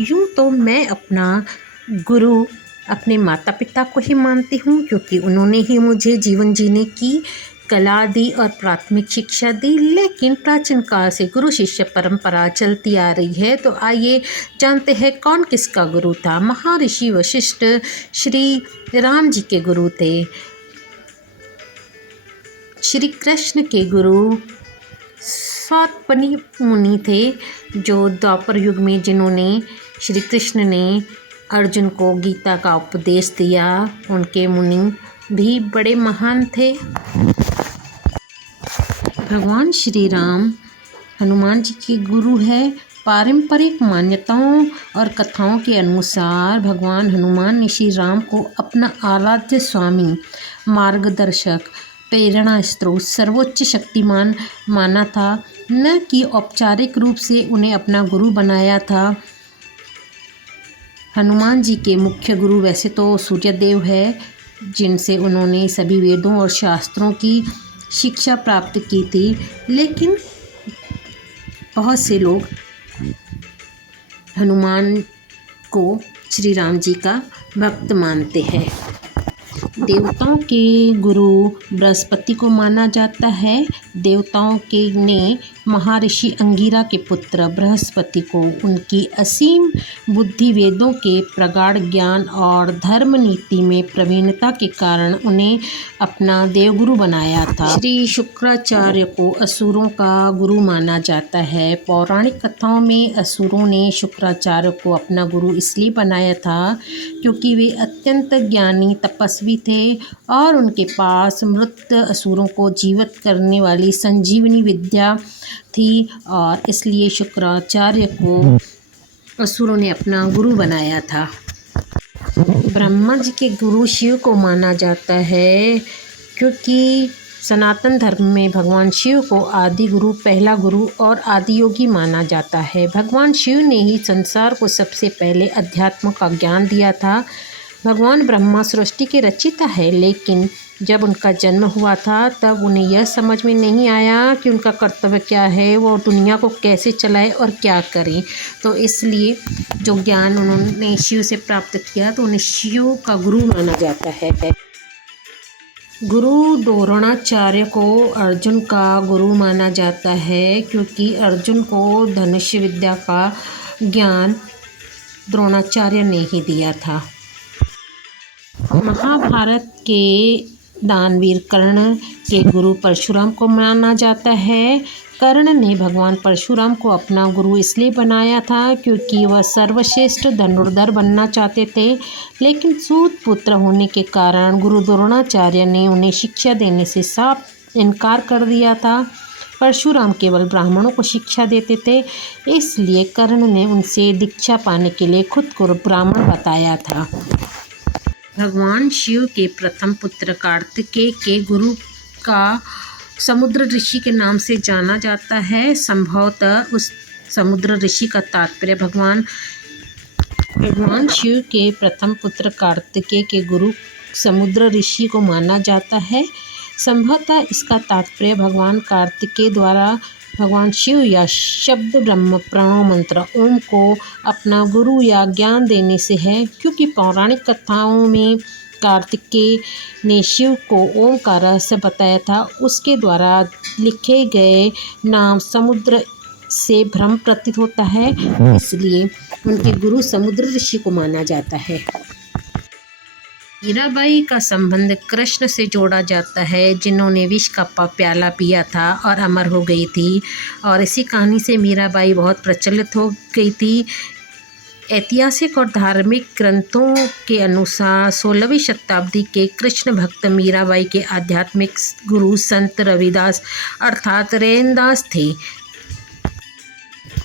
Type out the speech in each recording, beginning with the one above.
यूँ तो मैं अपना गुरु अपने माता पिता को ही मानती हूँ, क्योंकि उन्होंने ही मुझे जीवन जीने की कला दी और प्राथमिक शिक्षा दी। लेकिन प्राचीन काल से गुरु शिष्य परंपरा चलती आ रही है। तो आइए जानते हैं कौन किसका गुरु था। महर्षि वशिष्ठ श्री राम जी के गुरु थे। श्री कृष्ण के गुरु सातपनी मुनि थे, जो द्वापर युग में जिन्होंने श्री कृष्ण ने अर्जुन को गीता का उपदेश दिया। उनके मुनि भी बड़े महान थे। भगवान श्री राम हनुमान जी के गुरु है। पारंपरिक मान्यताओं और कथाओं के अनुसार भगवान हनुमान ने श्री राम को अपना आराध्य स्वामी, मार्गदर्शक, प्रेरणा स्रोत, सर्वोच्च शक्तिमान माना था, न कि औपचारिक रूप से उन्हें अपना गुरु बनाया था। हनुमान जी के मुख्य गुरु वैसे तो सूर्यदेव है, जिनसे उन्होंने सभी वेदों और शास्त्रों की शिक्षा प्राप्त की थी। लेकिन बहुत से लोग हनुमान को श्री राम जी का भक्त मानते हैं। देवताओं के गुरु बृहस्पति को माना जाता है। देवताओं के ने महर्षि अंगिरा के पुत्र बृहस्पति को उनकी असीम बुद्धि, वेदों के प्रगाढ़ ज्ञान और धर्म नीति में प्रवीणता के कारण उन्हें अपना देवगुरु बनाया था। श्री शुक्राचार्य को असुरों का गुरु माना जाता है। पौराणिक कथाओं में असुरों ने शुक्राचार्य को अपना गुरु इसलिए बनाया था क्योंकि वे अत्यंत ज्ञानी तपस्वी थे और उनके पास मृत असुरों को जीवित करने वाली संजीवनी विद्या थी, और इसलिए शुक्राचार्य को असुरों ने अपना गुरु बनाया था। ब्रह्मा जी के गुरु शिव को माना जाता है, क्योंकि सनातन धर्म में भगवान शिव को आदि गुरु, पहला गुरु और आदि योगी माना जाता है। भगवान शिव ने ही संसार को सबसे पहले अध्यात्म का ज्ञान दिया था। भगवान ब्रह्मा सृष्टि के रचयिता है, लेकिन जब उनका जन्म हुआ था तब उन्हें यह समझ में नहीं आया कि उनका कर्तव्य क्या है, वो दुनिया को कैसे चलाए और क्या करें। तो इसलिए जो ज्ञान उन्होंने शिव से प्राप्त किया, तो उन्हें शिव का गुरु माना जाता है। गुरु द्रोणाचार्य को अर्जुन का गुरु माना जाता है, क्योंकि अर्जुन को धनुष विद्या का ज्ञान द्रोणाचार्य ने ही दिया था। महाभारत के दानवीर कर्ण के गुरु परशुराम को माना जाता है। कर्ण ने भगवान परशुराम को अपना गुरु इसलिए बनाया था क्योंकि वह सर्वश्रेष्ठ धनुर्धर बनना चाहते थे, लेकिन सूत पुत्र होने के कारण गुरु द्रोणाचार्य ने उन्हें शिक्षा देने से साफ इनकार कर दिया था। परशुराम केवल ब्राह्मणों को शिक्षा देते थे, इसलिए कर्ण ने उनसे दीक्षा पाने के लिए खुद को ब्राह्मण बताया था। भगवान शिव के प्रथम पुत्र कार्तिकेय के गुरु का समुद्र ऋषि के नाम से जाना जाता है। संभवतः उस समुद्र ऋषि का तात्पर्य भगवान शिव के प्रथम पुत्र कार्तिकेय के गुरु समुद्र ऋषि को माना जाता है। संभवतः इसका तात्पर्य भगवान कार्तिकेय द्वारा भगवान शिव या शब्द ब्रह्म प्रणव मंत्र ओम को अपना गुरु या ज्ञान देने से है, क्योंकि पौराणिक कथाओं में कार्तिकेय ने शिव को ओम का रहस्य बताया था। उसके द्वारा लिखे गए नाम समुद्र से भ्रम प्रतीत होता है, इसलिए उनके गुरु समुद्र ऋषि को माना जाता है। मीराबाई का संबंध कृष्ण से जोड़ा जाता है, जिन्होंने विष का प्याला पिया था और अमर हो गई थी, और इसी कहानी से मीराबाई बहुत प्रचलित हो गई थी। ऐतिहासिक और धार्मिक ग्रंथों के अनुसार 16वीं शताब्दी के कृष्ण भक्त मीराबाई के आध्यात्मिक गुरु संत रविदास अर्थात रैनदास थे।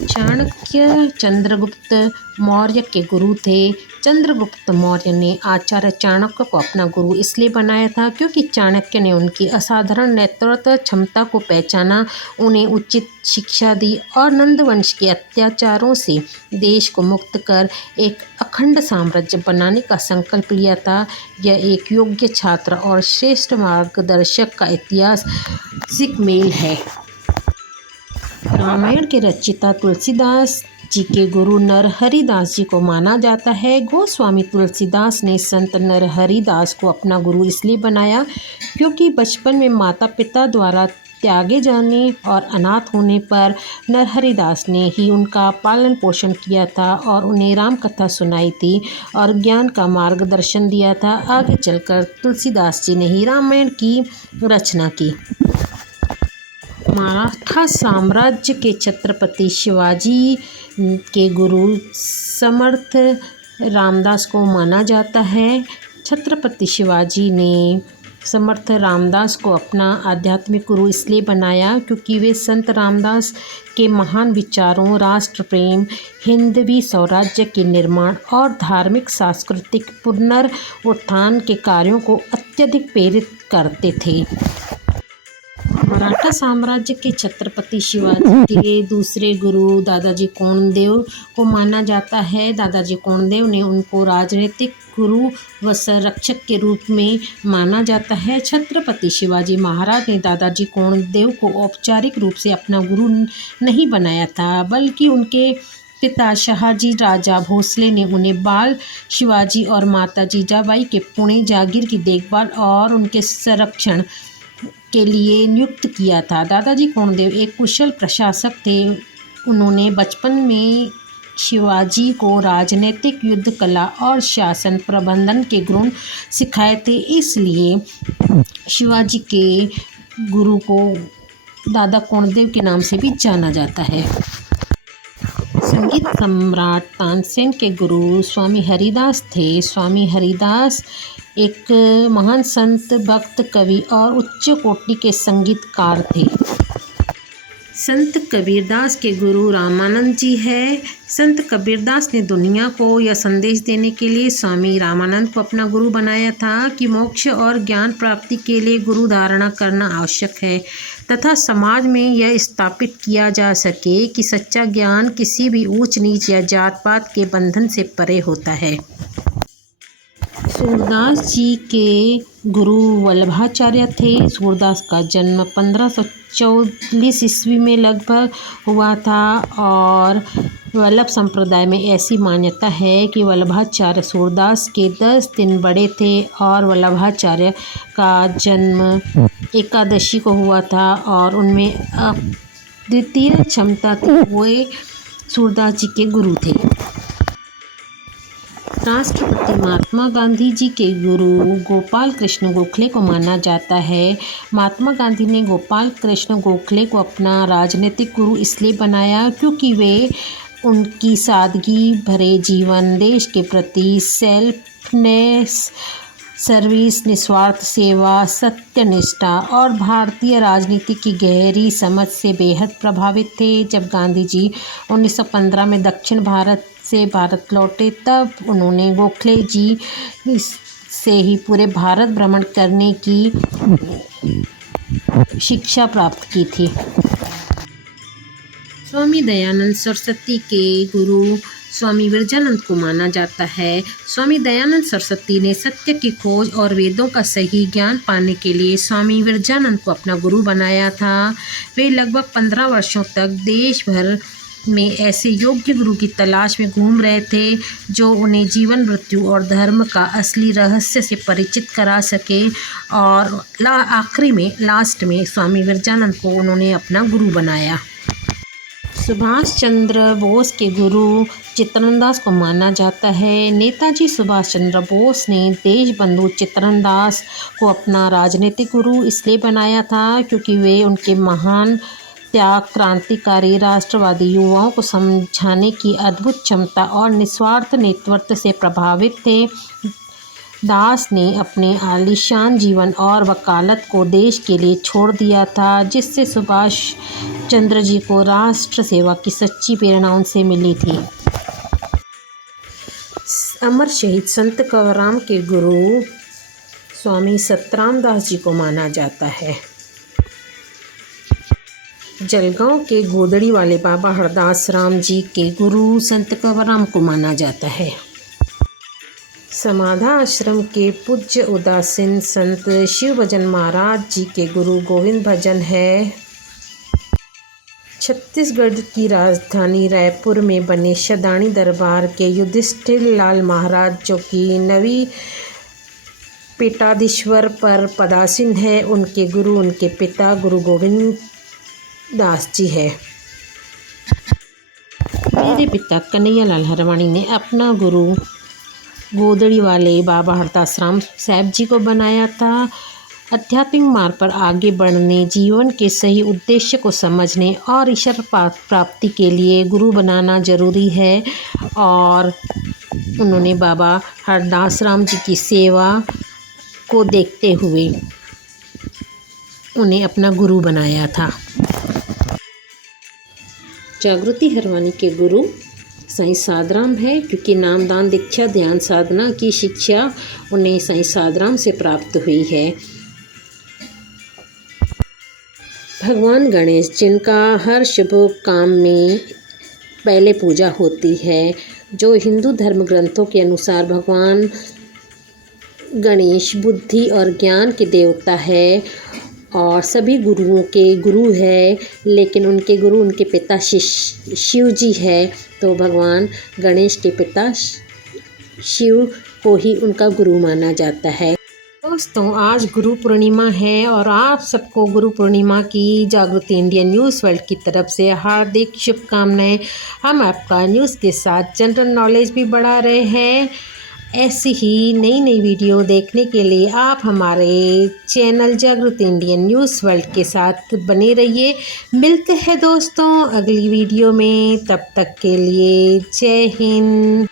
चाणक्य चंद्रगुप्त मौर्य के गुरु थे। चंद्रगुप्त मौर्य ने आचार्य चाणक्य को अपना गुरु इसलिए बनाया था क्योंकि चाणक्य ने उनकी असाधारण नेतृत्व क्षमता को पहचाना, उन्हें उचित शिक्षा दी और नंदवंश के अत्याचारों से देश को मुक्त कर एक अखंड साम्राज्य बनाने का संकल्प लिया था। यह एक योग्य छात्र और श्रेष्ठ मार्गदर्शक का ऐतिहासिक मेल है। रामायण के रचयिता तुलसीदास जी के गुरु नरहरि दास जी को माना जाता है। गोस्वामी तुलसीदास ने संत नरहरि दास को अपना गुरु इसलिए बनाया क्योंकि बचपन में माता पिता द्वारा त्यागे जाने और अनाथ होने पर नरहरि दास ने ही उनका पालन पोषण किया था और उन्हें राम कथा सुनाई थी और ज्ञान का मार्गदर्शन दिया था। आगे चलकर तुलसीदास जी ने ही रामायण की रचना की। मराठा साम्राज्य के छत्रपति शिवाजी के गुरु समर्थ रामदास को माना जाता है। छत्रपति शिवाजी ने समर्थ रामदास को अपना आध्यात्मिक गुरु इसलिए बनाया क्योंकि वे संत रामदास के महान विचारों, राष्ट्र प्रेम, हिंदवी स्वराज्य के निर्माण और धार्मिक सांस्कृतिक पुनरुत्थान के कार्यों को अत्यधिक प्रेरित करते थे। मराठा साम्राज्य के छत्रपति शिवाजी के दूसरे गुरु दादाजी कोंडदेव को माना जाता है। दादाजी कोंडदेव ने उनको राजनीतिक गुरु व संरक्षक के रूप में माना जाता है। छत्रपति शिवाजी महाराज ने दादाजी कोंडदेव को औपचारिक रूप से अपना गुरु नहीं बनाया था, बल्कि उनके पिता शहाजी राजा भोसले ने उन्हें बाल शिवाजी और माता जीजाबाई के पुणे जागीर की देखभाल और उनके संरक्षण के लिए नियुक्त किया था। दादाजी कोंडदेव एक कुशल प्रशासक थे। उन्होंने बचपन में शिवाजी को राजनीतिक, युद्ध कला और शासन प्रबंधन के गुण सिखाए थे, इसलिए शिवाजी के गुरु को दादा कोंडदेव के नाम से भी जाना जाता है। संगीत सम्राट तानसेन के गुरु स्वामी हरिदास थे। स्वामी हरिदास एक महान संत, भक्त, कवि और उच्च कोटि के संगीतकार थे। संत कबीरदास के गुरु रामानंद जी है। संत कबीरदास ने दुनिया को यह संदेश देने के लिए स्वामी रामानंद को अपना गुरु बनाया था कि मोक्ष और ज्ञान प्राप्ति के लिए गुरु धारणा करना आवश्यक है तथा समाज में यह स्थापित किया जा सके कि सच्चा ज्ञान किसी भी ऊंच नीच या जात पात के बंधन से परे होता है। सूरदास जी के गुरु वल्लभाचार्य थे। सूरदास का जन्म 1540 ईस्वी में लगभग हुआ था और वल्लभ संप्रदाय में ऐसी मान्यता है कि वल्लभाचार्य सूरदास के 10 दिन बड़े थे और वल्लभाचार्य का जन्म एकादशी को हुआ था और उनमें अद्वितीय क्षमता थी। वे सूरदास जी के गुरु थे। राष्ट्रपति महात्मा गांधी जी के गुरु गोपाल कृष्ण गोखले को माना जाता है। महात्मा गांधी ने गोपाल कृष्ण गोखले को अपना राजनीतिक गुरु इसलिए बनाया क्योंकि वे उनकी सादगी भरे जीवन, देश के प्रति सेल्फनेस सर्विस, निस्वार्थ सेवा, सत्यनिष्ठा और भारतीय राजनीति की गहरी समझ से बेहद प्रभावित थे। जब गांधी जी 1915 में दक्षिण भारत से भारत लौटे तब उन्होंने गोखले जी से ही पूरे भारत भ्रमण करने की शिक्षा प्राप्त की थी। स्वामी दयानंद सरस्वती के गुरु स्वामी विरजानंद को माना जाता है। स्वामी दयानंद सरस्वती ने सत्य की खोज और वेदों का सही ज्ञान पाने के लिए स्वामी विरजानंद को अपना गुरु बनाया था। वे लगभग 15 वर्षों तक देश भर में ऐसे योग्य गुरु की तलाश में घूम रहे थे जो उन्हें जीवन, मृत्यु और धर्म का असली रहस्य से परिचित करा सके और आखिरी में लास्ट में स्वामी विरजानंद को उन्होंने अपना गुरु बनाया। सुभाष चंद्र बोस के गुरु चित्तरंजन दास को माना जाता है। नेताजी सुभाष चंद्र बोस ने देशबंधु चित्तरंजन दास को अपना राजनीतिक गुरु इसलिए बनाया था क्योंकि वे उनके महान त्याग, क्रांतिकारी, राष्ट्रवादी युवाओं को समझाने की अद्भुत क्षमता और निस्वार्थ नेतृत्व से प्रभावित थे। दास ने अपने आलीशान जीवन और वकालत को देश के लिए छोड़ दिया था, जिससे सुभाष चंद्र जी को राष्ट्र सेवा की सच्ची प्रेरणा उनसे मिली थी। अमर शहीद संत कंवरराम के गुरु स्वामी सतराम दास जी को माना जाता है। जलगांव के गोदड़ी वाले बाबा हरदास राम जी के गुरु संत कंवरराम को माना जाता है। समाधा आश्रम के पूज्य उदासीन संत शिव भजन महाराज जी के गुरु गोविंद भजन है। छत्तीसगढ़ की राजधानी रायपुर में बने शदानी दरबार के युधिष्ठिर लाल महाराज, जो कि नवी पीठाधीश्वर पर पदासीन है, उनके गुरु उनके पिता गुरु गोविंद दास जी है। मेरे पिता कन्हैयालाल हरवाणी ने अपना गुरु गोदड़ी वाले बाबा हरदास राम साहब जी को बनाया था। आध्यात्मिक मार्ग पर आगे बढ़ने, जीवन के सही उद्देश्य को समझने और ईश्वर प्राप्ति के लिए गुरु बनाना जरूरी है, और उन्होंने बाबा हरदास राम जी की सेवा को देखते हुए उन्हें अपना गुरु बनाया था। जागृति हरवानी के गुरु साईं साधराम है, क्योंकि नामदान, दीक्षा, ध्यान साधना की शिक्षा उन्हें साईं साधराम से प्राप्त हुई है। भगवान गणेश, जिनका हर शुभ काम में पहले पूजा होती है, जो हिंदू धर्म ग्रंथों के अनुसार भगवान गणेश बुद्धि और ज्ञान के देवता है और सभी गुरुओं के गुरु है, लेकिन उनके गुरु उनके पिता शिव जी है, तो भगवान गणेश के पिता शिव को ही उनका गुरु माना जाता है। दोस्तों, आज गुरु पूर्णिमा है और आप सबको गुरु पूर्णिमा की जागृति इंडियन न्यूज़ वर्ल्ड की तरफ से हार्दिक शुभकामनाएं। हम आपका न्यूज़ के साथ जनरल नॉलेज भी बढ़ा रहे हैं। ऐसी ही नई नई वीडियो देखने के लिए आप हमारे चैनल जागृति इंडियन न्यूज़ वर्ल्ड के साथ बने रहिए। मिलते हैं दोस्तों अगली वीडियो में, तब तक के लिए जय हिंद।